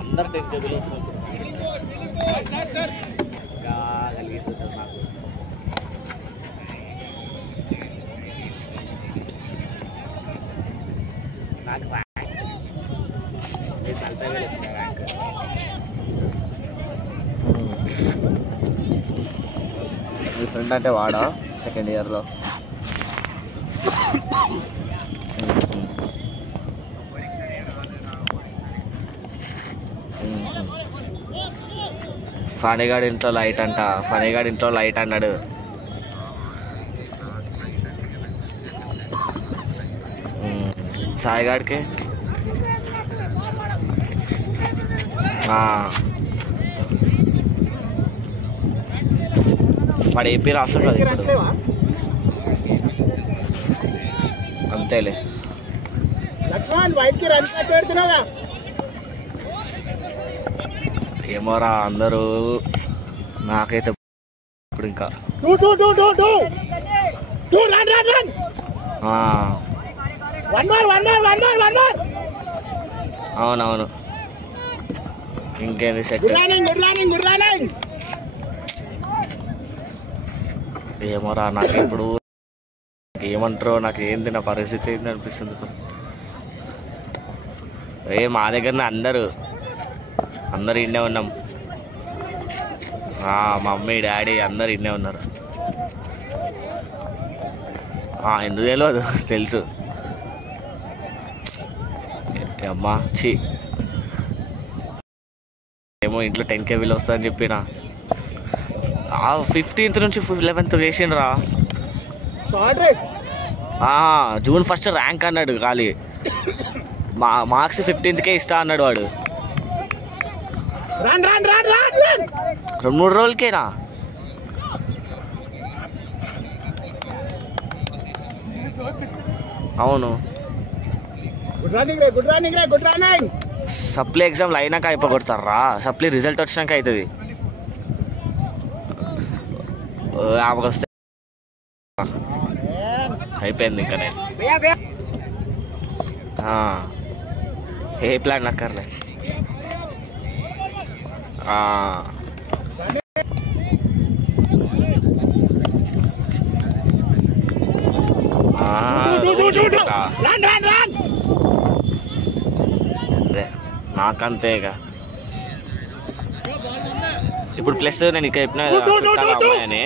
अंदर ten table మీ friend అంటే వాడా సెకండ్ ఇయర్లో? ఫణిగాడి ఇంట్లో లైట్ అంట, ఫణిగాడి ఇంట్లో లైట్ అన్నాడు. సాయిగాడికి వాడు ఏపీ రాష్ట్రం కదా ఇప్పుడు. అంతేలే. ఏమోరా అందరూ నాకైతే ఇప్పుడు ఇంకా అవునవును ఇంకేంది సెట్. ఏమోరా నాకు ఇప్పుడు ఏమంటారో నాకు ఏంది నా పరిస్థితి ఏంది అనిపిస్తుంది ఇప్పుడు. మా దగ్గరనే అందరు ఇన్నే ఉన్నాం. మమ్మీ డాడీ అందరు ఇన్నే ఉన్నారు. ఎందుకు తెలియదు, తెలుసు. అమ్మా చీ ఏమో ఇంట్లో 10K బిల్ వస్తుందని చెప్పిన. 15th నుంచి 11th వేసిండ్రా. జూన్ 1 ర్యాంక్ అన్నాడు ఖాళీ. మార్క్స్ 15th ఇస్తా అన్నాడు వాడు. 2-3 రోజులకేనా? అవును. సప్లీ ఎగ్జామ్లు అయినాక అయిపోగొడతారా? సప్లీ రిజల్ట్ వచ్చినాక అవుతుంది. వస్తే అయిపోయింది ఇంకా. నేను ఏ ప్లాన్ అక్కర్లే. నాకంతే ఇక ఇప్పుడు ప్లస్ నేను ఇక చెప్పిన చుట్టాల అమ్మాయి అని